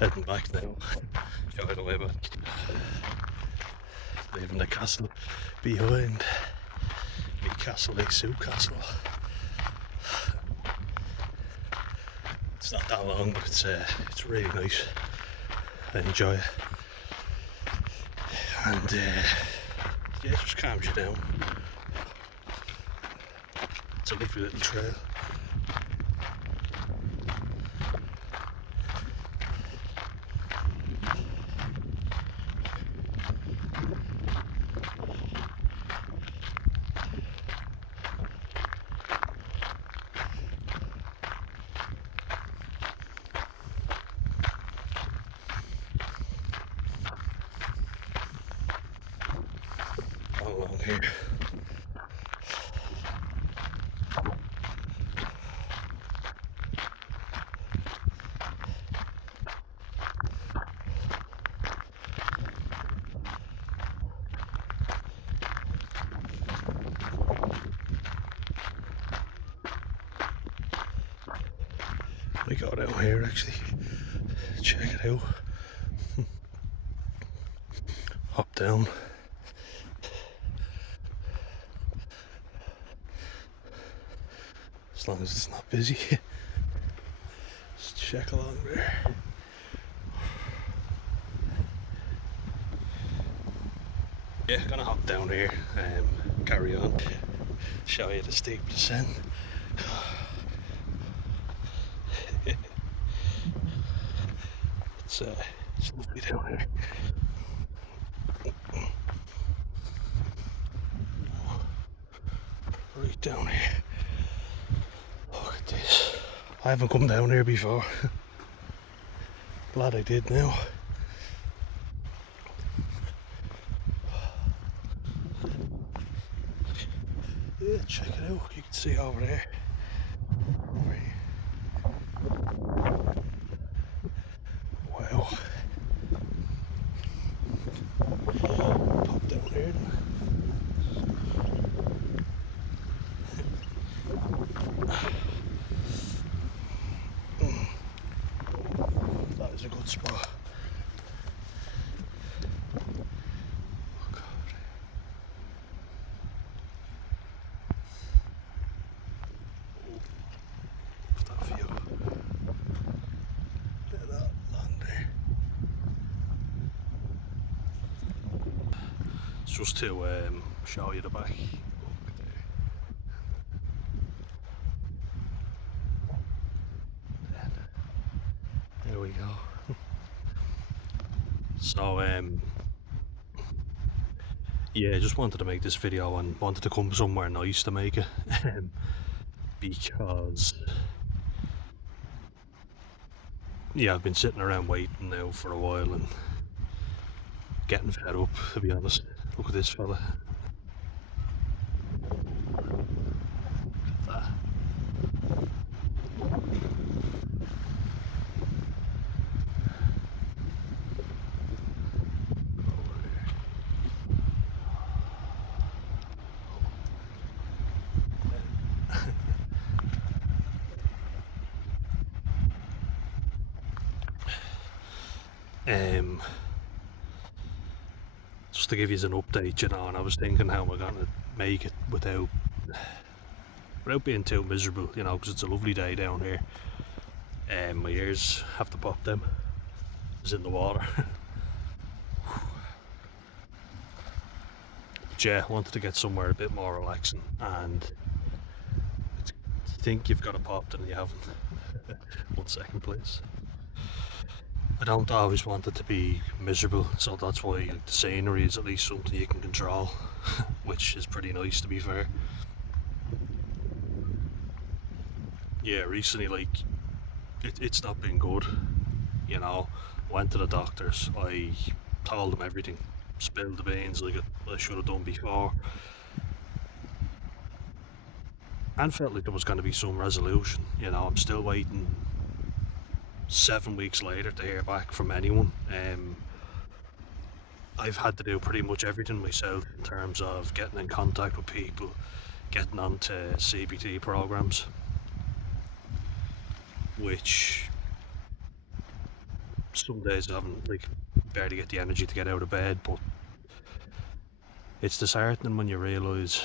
Heading back now. Showing the way back. Leaving the castle behind. Me castle, like Soup Castle. It's not that long, but it's really nice. I enjoy it. And yeah, it just calms you down. It's a lovely little trail. Along here. We go down here actually. Check it out. Hop down. As long as it's not busy. Just check along there. Yeah, gonna hop down here and carry on. Show you the steep descent. It's lovely down here. Right down here. Look at this. I haven't come down here before. Glad I did now. Yeah, check it out. You can see over there. Over here. Wow. Pop down here. That is a good spot. Just to show you the back. There we go. So yeah, just wanted to make this video and wanted to come somewhere nice to make it. Because yeah, I've been sitting around waiting now for a while and getting fed up, to be honest. Look at this fella. Look at that. Just to give you an update, you know, and I was thinking how we're gonna make it without being too miserable, you know, because it's a lovely day down here. My ears have to pop them. It's in the water. But yeah, I wanted to get somewhere a bit more relaxing, and think you've got a popped and you haven't. 1 second please. I don't always want it to be miserable, so that's why like, the scenery is at least something you can control, which is pretty nice to be fair. Yeah, recently like it's not been good, you know. Went to the doctors, I told them everything, spilled the beans like I should have done before, and felt like there was going to be some resolution, you know. I'm still waiting 7 weeks later to hear back from anyone. I've had to do pretty much everything myself in terms of getting in contact with people, getting onto CBT programs, which some days I haven't like barely get the energy to get out of bed, but it's disheartening when you realise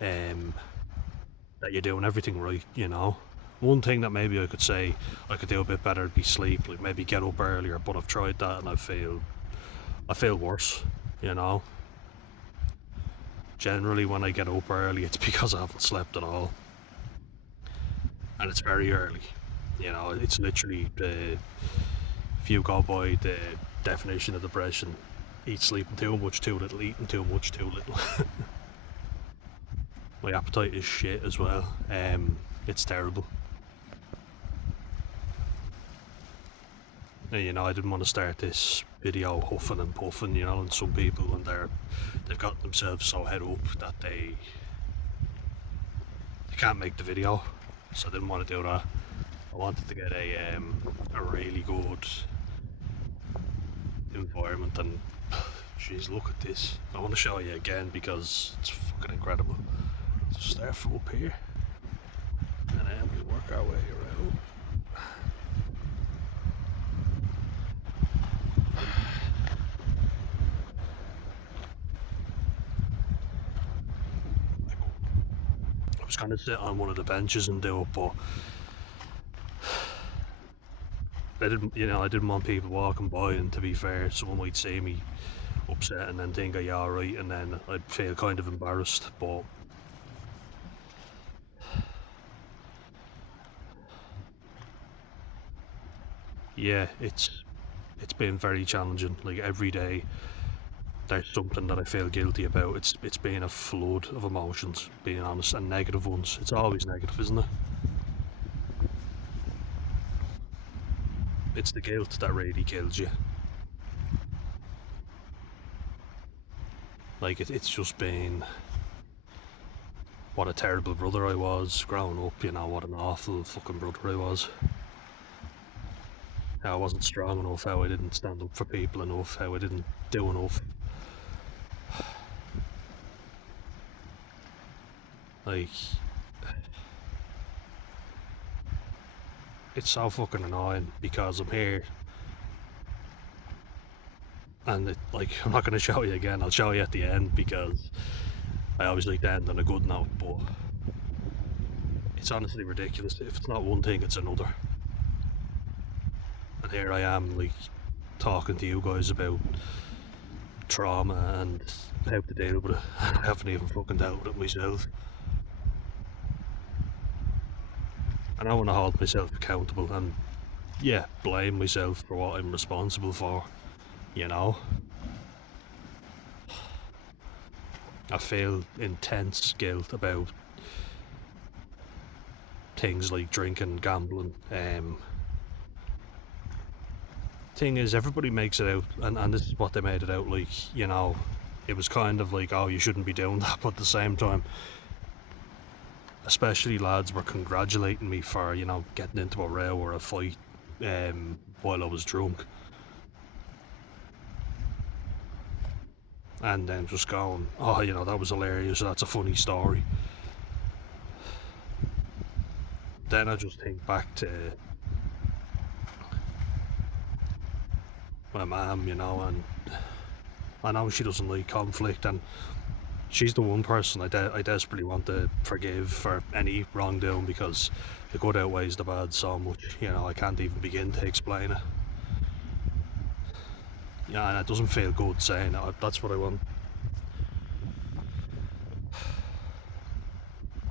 um, that you're doing everything right. You know, one thing that maybe I could say I could do a bit better would be sleep, like maybe get up earlier. But I've tried that and I feel worse. You know, generally when I get up early, it's because I haven't slept at all, and it's very early. You know, it's literally if you go by the definition of depression, eat sleeping too much, too little, eating too much, too little. My appetite is shit as well. It's terrible. And, you know, I didn't want to start this video huffing and puffing, you know, and some people when they've got themselves so head up that they can't make the video. So I didn't want to do that. I wanted to get a really good environment, and jeez, look at this. I want to show you again because it's fucking incredible. Just start from up here and then we work our way around. I was kind of sit on one of the benches and do it, but I didn't want people walking by, and to be fair, someone might see me upset and then think, "Are you alright?" and then I'd feel kind of embarrassed. But yeah, it's been very challenging. Like every day, there's something that I feel guilty about. It's been a flood of emotions, being honest, and negative ones. It's always negative, isn't it? It's the guilt that really kills you. Like it's just been what a terrible brother I was growing up. You know, what an awful fucking brother I was. How I wasn't strong enough. How I didn't stand up for people enough. How I didn't do enough. Like it's so fucking annoying because I'm here and like I'm not going to show you again. I'll show you at the end because I always like to end on a good note, but it's honestly ridiculous. If it's not one thing, it's another. And here I am, like talking to you guys about trauma and how to deal with it. I haven't even fucking dealt with it myself. And I want to hold myself accountable and yeah, blame myself for what I'm responsible for. You know, I feel intense guilt about things like drinking, gambling. Thing is, everybody makes it out, and this is what they made it out like. You know, it was kind of like, oh, you shouldn't be doing that, but at the same time, especially lads were congratulating me for getting into a row or a fight while I was drunk, and then just going, oh, that was hilarious, that's a funny story. Then I just think back to my mum, and I know she doesn't like conflict, and she's the one person I desperately want to forgive for any wrongdoing because the good outweighs the bad so much. I can't even begin to explain it. Yeah, and it doesn't feel good saying it. That's what I want.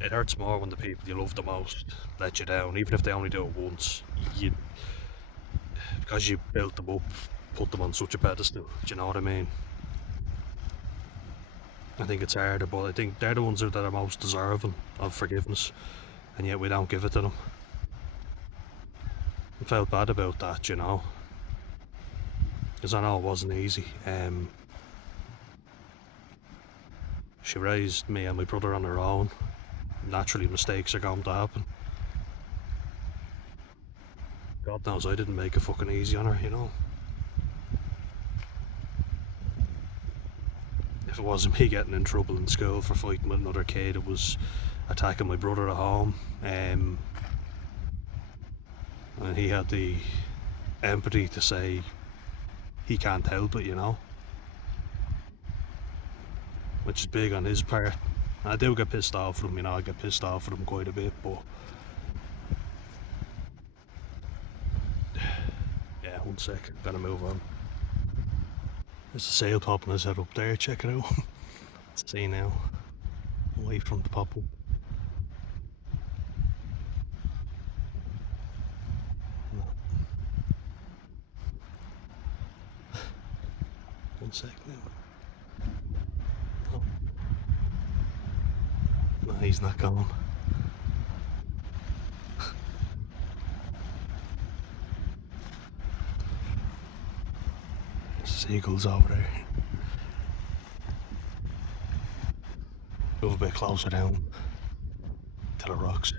It hurts more when the people you love the most let you down, even if they only do it once. Because you built them up, put them on such a pedestal. Do you know what I mean? I think it's harder, but I think they're the ones that are most deserving of forgiveness, and yet we don't give it to them. I felt bad about that, because I know it wasn't easy. She raised me and my brother on her own. Naturally, mistakes are going to happen. God knows I didn't make it fucking easy on her. If it wasn't me getting in trouble in school for fighting with another kid, it was attacking my brother at home. And he had the empathy to say he can't help it, you know, which is big on his part. I do get pissed off at him, you know, I get pissed off at him quite a bit, but yeah, one sec, gotta move on. There's a sail popping his head up there, check it out. Let's see now. Wait for him to pop up. No. One sec now. Oh. No, he's not going. Seagulls over there. Move a bit closer down to the rocks.